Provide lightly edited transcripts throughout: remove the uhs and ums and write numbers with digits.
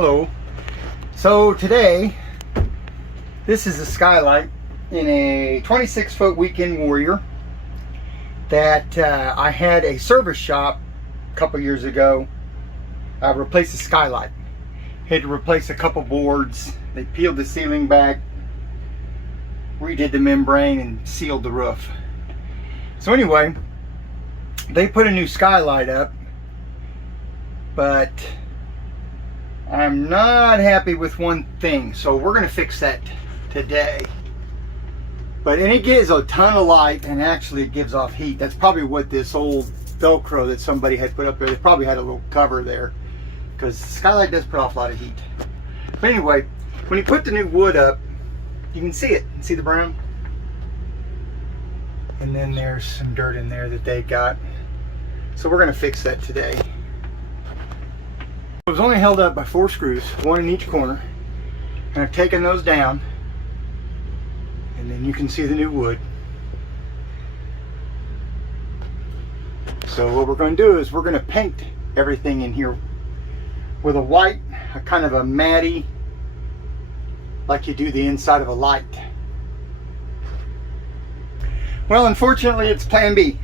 Hello. So today, this is a skylight in a 26-foot weekend warrior that I had a service shop a couple years ago replace the skylight. Had to replace a couple boards. They peeled the ceiling back, redid the membrane, and sealed the roof. So anyway, they put a new skylight up, but I'm not happy with one thing, so we're going to fix that today. And it gives a ton of light, and actually it gives off heat. That's probably what this old Velcro that somebody had put up there, they probably had a little cover there, because the skylight does put off a lot of heat. But anyway, when you put the new wood up, you can see it. You see the brown? And then there's some dirt in there that they got. So we're going to fix that today. It was only held up by 4 screws, one in each corner, and I've taken those down, and then you can see the new wood. So what we're going to do is we're going to paint everything in here with a white, a kind of a matty, like you do the inside of a light. Well, unfortunately it's plan B.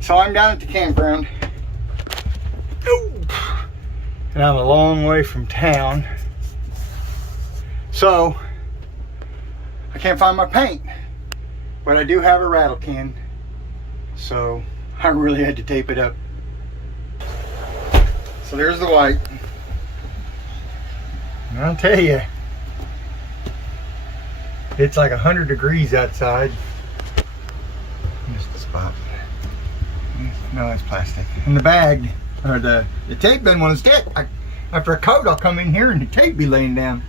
So I'm down at the campground. And I'm a long way from town, so I can't find my paint, but I do have a rattle can, so I really had to tape it up. So there's the white, and I'll tell you, it's like 100 degrees outside. Missed the spot. No, it's plastic. And the bag, or the tape doesn't want to stick. After a coat, I'll come in here and the tape be laying down.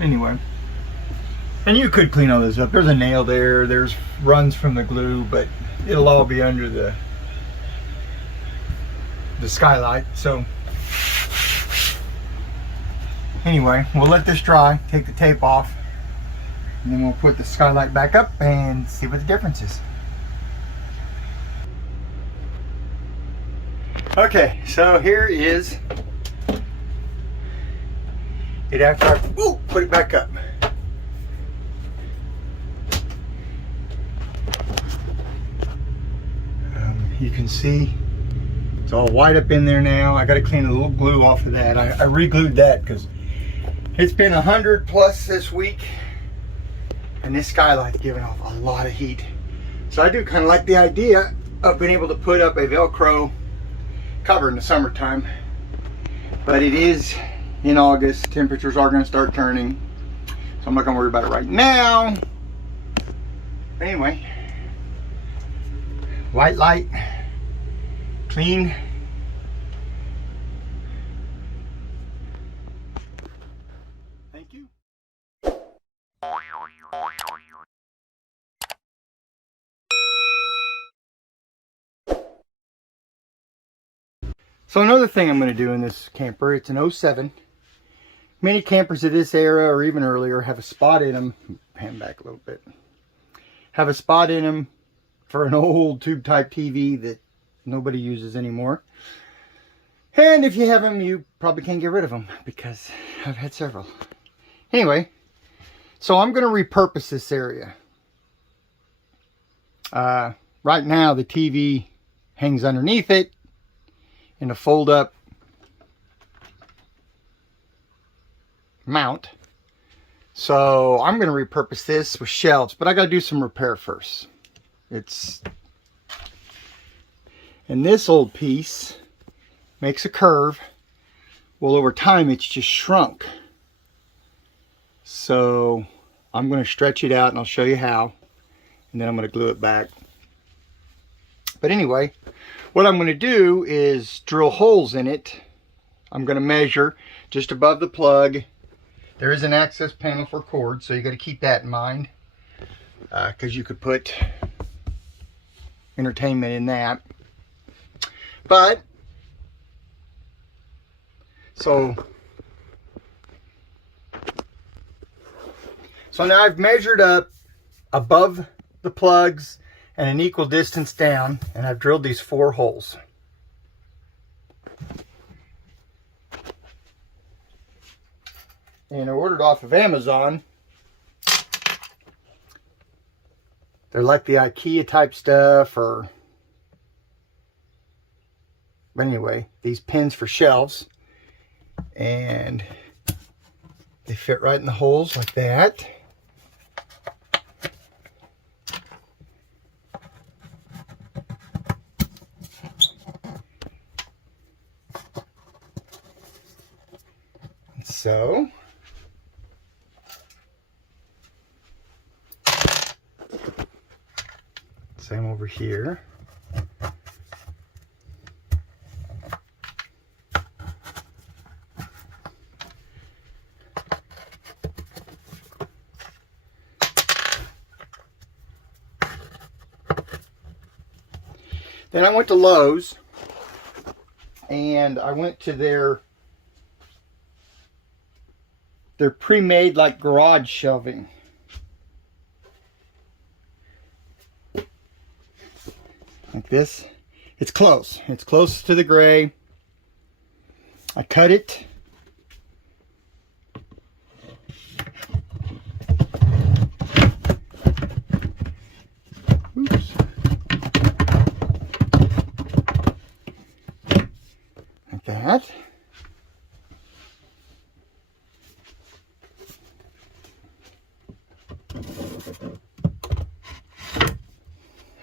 Anyway, and you could clean all this up. There's a nail there. There's runs from the glue, but it'll all be under the skylight. So anyway, we'll let this dry, take the tape off, and then we'll put the skylight back up and see what the difference is. Okay, so here is it after I put it back up. You can see it's all white up in there now. I got to clean a little glue off of that. I re-glued that because it's been 100 plus this week, and this skylight's giving off a lot of heat. So I do kind of like the idea of being able to put up a Velcro cover in the summertime, but it is in August. Temperatures are going to start turning, so I'm not going to worry about it right now. But anyway, white light, clean. Thank you. So another thing I'm going to do in this camper, it's an 07. Many campers of this era or even earlier have a spot in them, pan back a little bit, have a spot in them for an old tube type TV that nobody uses anymore. And if you have them, you probably can't get rid of them, because I've had several. Anyway, so I'm going to repurpose this area. Right now the TV hangs underneath it in a fold up mount. So I'm going to repurpose this with shelves, but I got to do some repair first. And this old piece makes a curve. Well, over time it's just shrunk. So I'm going to stretch it out, and I'll show you how, and then I'm going to glue it back. But anyway, what I'm going to do is drill holes in it. I'm going to measure just above the plug. There is an access panel for cords, so you got to keep that in mind, because you could put entertainment in that. But so now I've measured up above the plugs and an equal distance down, and I've drilled these 4 holes. and I ordered off of Amazon. They're like the IKEA type stuff, but anyway, these pins for shelves, and they fit right in the holes like that. So same over here. Then I went to Lowe's, and I went to their pre-made like garage shelving. Like this. It's close. It's close to the gray. I cut it. Oops. Like that.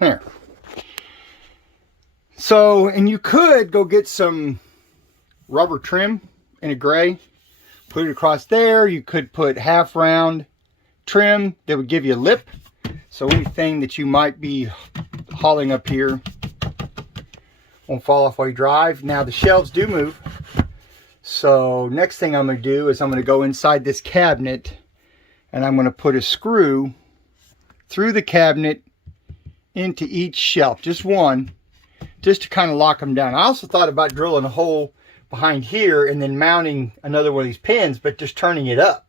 There. So, and you could go get some rubber trim in a gray, put it across there. You could put half round trim that would give you a lip. So anything that you might be hauling up here won't fall off while you drive. Now the shelves do move. So next thing I'm going to do is I'm going to go inside this cabinet, and I'm going to put a screw through the cabinet into each shelf, just one, just to kind of lock them down. I also thought about drilling a hole behind here and then mounting another one of these pins, but just turning it up.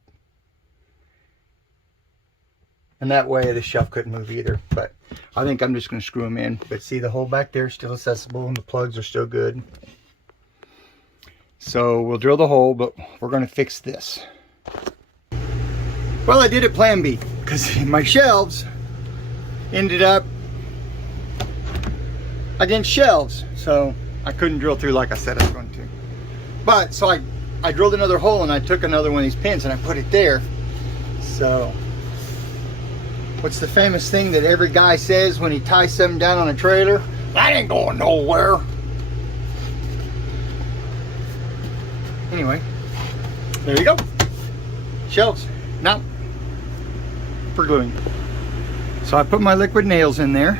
And that way the shelf couldn't move either. But I think I'm just going to screw them in. But see, the hole back there is still accessible and the plugs are still good. So we'll drill the hole, but we're going to fix this. Well, I did it plan B, because my shelves ended up against shelves, so I couldn't drill through like I said I was going to. But so I drilled another hole, and I took another one of these pins and I put it there. So what's the famous thing that every guy says when he ties something down on a trailer? That ain't going nowhere. Anyway, there you go. Shelves. Now for gluing. So I put my liquid nails in there,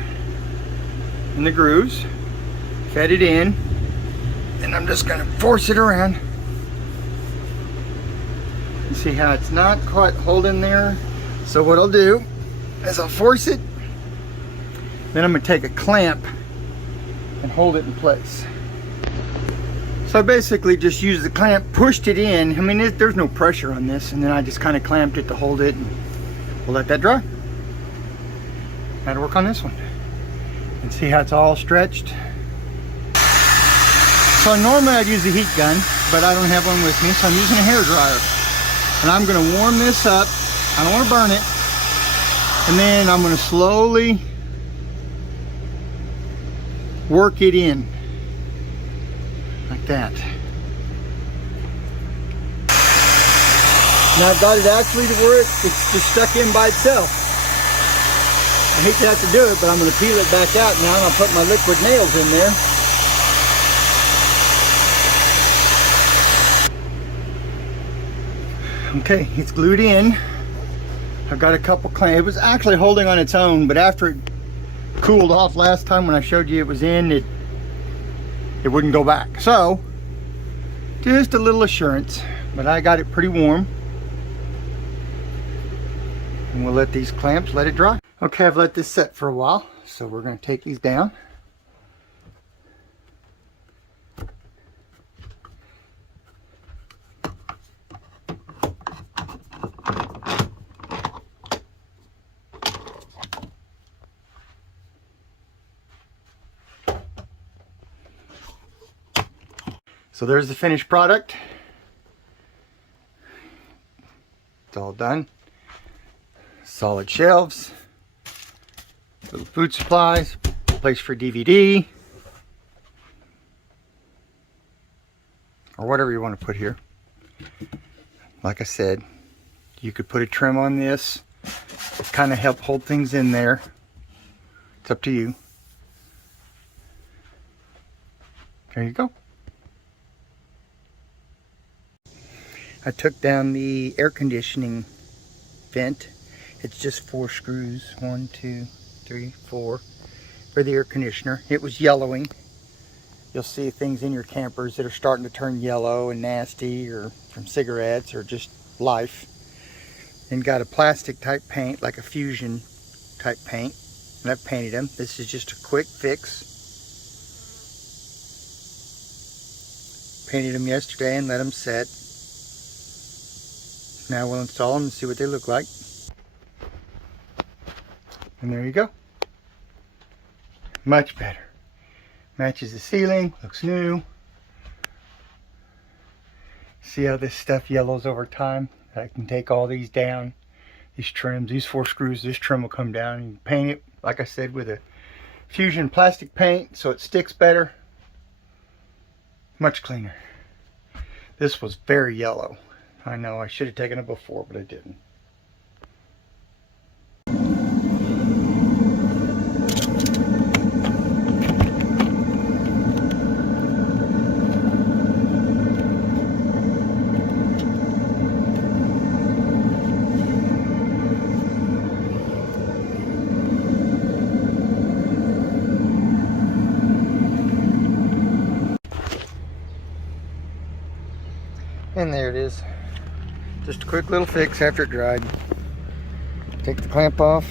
in the grooves, fed it in, and I'm just going to force it around. You see how it's not quite holding there? So what I'll do is I'll force it, then I'm going to take a clamp and hold it in place. So I basically just used the clamp, pushed it in. I mean, there's no pressure on this, and then I just kind of clamped it to hold it, and we'll let that dry. Got to work on this one. And see how it's all stretched? So normally I'd use a heat gun, but I don't have one with me, so I'm using a hair dryer. And I'm going to warm this up. I don't want to burn it. And then I'm going to slowly work it in. Like that. Now I've got it actually to where it's just stuck in by itself. I hate to have to do it, but I'm going to peel it back out now, and I'll put my liquid nails in there. Okay, it's glued in. I've got a couple clamps. It was actually holding on its own, but after it cooled off last time when I showed you it was in, it wouldn't go back. So, just a little assurance, but I got it pretty warm. And we'll let these clamps let it dry. Okay, I've let this set for a while, so we're going to take these down. So there's the finished product. It's all done. Solid shelves, little food supplies, place for DVD, or whatever you want to put here. Like I said, you could put a trim on this, kind of help hold things in there. It's up to you. There you go. I took down the air conditioning vent. It's just 4 screws, 1, 2, 3, 4, for the air conditioner. It was yellowing. You'll see things in your campers that are starting to turn yellow and nasty, or from cigarettes, or just life. And got a plastic type paint, like a fusion type paint, and I've painted them. This is just a quick fix. Painted them yesterday and let them set. Now we'll install them and see what they look like. And there you go. Much better. Matches the ceiling, looks new. See how this stuff yellows over time? I can take all these down, these trims, these 4 screws, this trim will come down, and paint it, like I said, with a fusion plastic paint so it sticks better. Much cleaner. This was very yellow. I know I should have taken it before, but I didn't. And there it is. Just a quick little fix after it dried. Take the clamp off.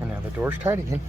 And now the door's tight again.